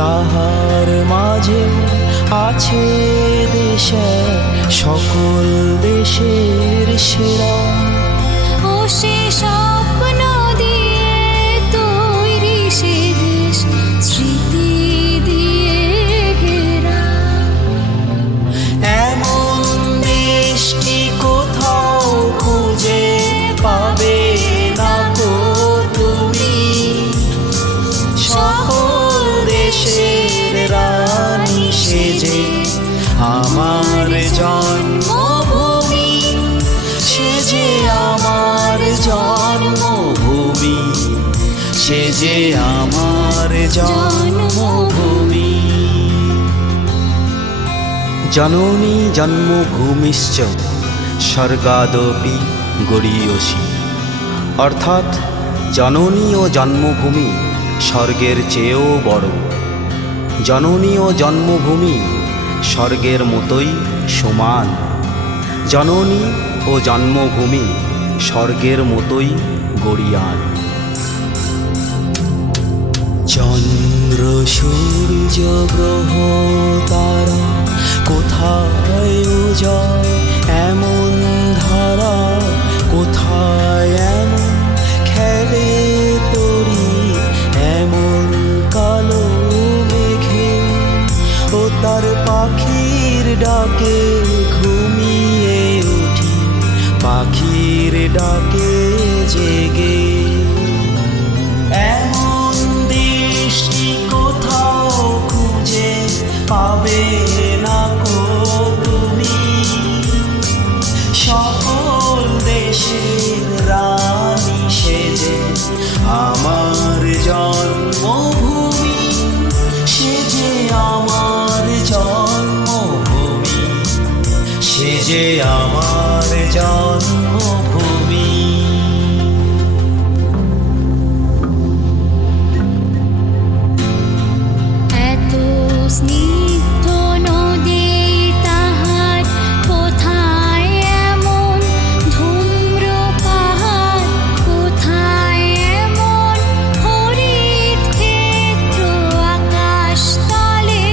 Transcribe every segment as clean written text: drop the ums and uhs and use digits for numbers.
তাহার মাঝে আছে দেশে সকল দেশের সেরা। ও সে স্বপ্ন দিয়ে তৈরি সে দেশ স্মৃতি দিয়ে ঘেরা। এমন দেশটি কোথাও খুঁজে পাবে না তো তুমি, সকল দেশের রানী সেজে আমার জন্মভূমি, সেজে আমার জন্মভূমি, সেজে আমার জন্মভূমি। জননী জন্মভূমিশ্চ স্বর্গাদপি গরীয়সী। অর্থাৎ জননী ও জন্মভূমি স্বর্গের চেয়েও বড়। জননী ও জন্মভূমি স্বর্গের মতোই সমান। জননী ও জন্মভূমি স্বর্গের মতোই গরীয়ান। চন্দ্র সূর্য গ্রহ তারা কোথায় উজয় এমন ধারা, কোথায় এমন খেলে তরি এমন কালো মেঘে। ও তার পাখির ডাকে ঘুমিয়ে উঠি, পাখির ডাকে জেগে। এমন দেশটি কোথাও খুঁজে পাবে না কো তুমি, সকল দেশের রানী সেজে আমার জন্মভূমি, সেজে আমার জন্মভূমি, সেজে আমার জন্মভূমি। এত স্নিগ্ধ নদী তাহার কোথায় এমন ধূম্র পাহাড়, কোথায় এমন হরিত ক্ষেত্র আকাশ তলে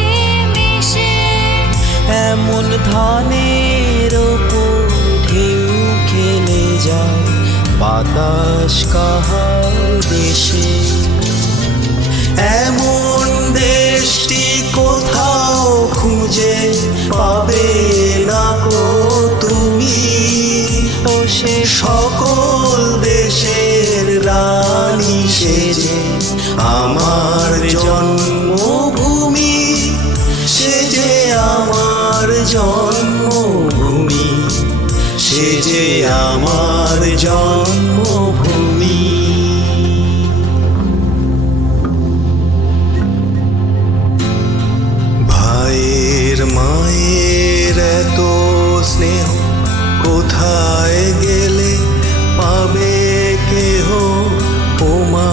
মেশে। এমন ধানের ওপর ঢেউ খেলে যায় বাতাস কাহার দেশে। এমন দেশটি কোথাও খুঁজে পাবে না কো তুমি, ও সে সকল দেশের রানী সেজে আমার জন্মভূমি, সেজে আমার জন্মভূমি, সেজে আমার জন্মভূমি। ভাইয়ের মায়ের এত স্নেহ কোথায় গেলে পাবে কেহ, ওমা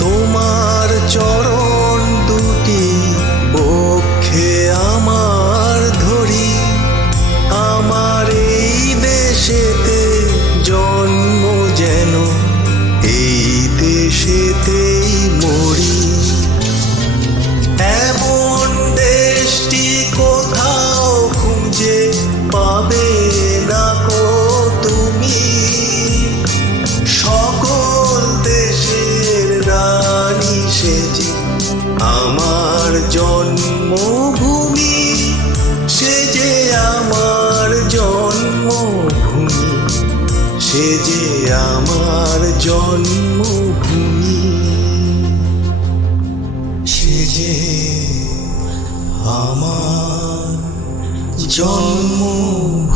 তোমার চরণ দুটি বক্ষে আমার ধরি। আমার এই দেশেতে জন্ম যেন এই দেশেতেই মরি। এমন দেশটি কোথাও খুঁজে পাবে না কো তুমি, সকল দেশের রানী সেজে আমার জন্মভূমি, সেজে আমার জন্মভূমি, সেজে আমার জন্মভূমি, সেজে আমার জন্মভূমি।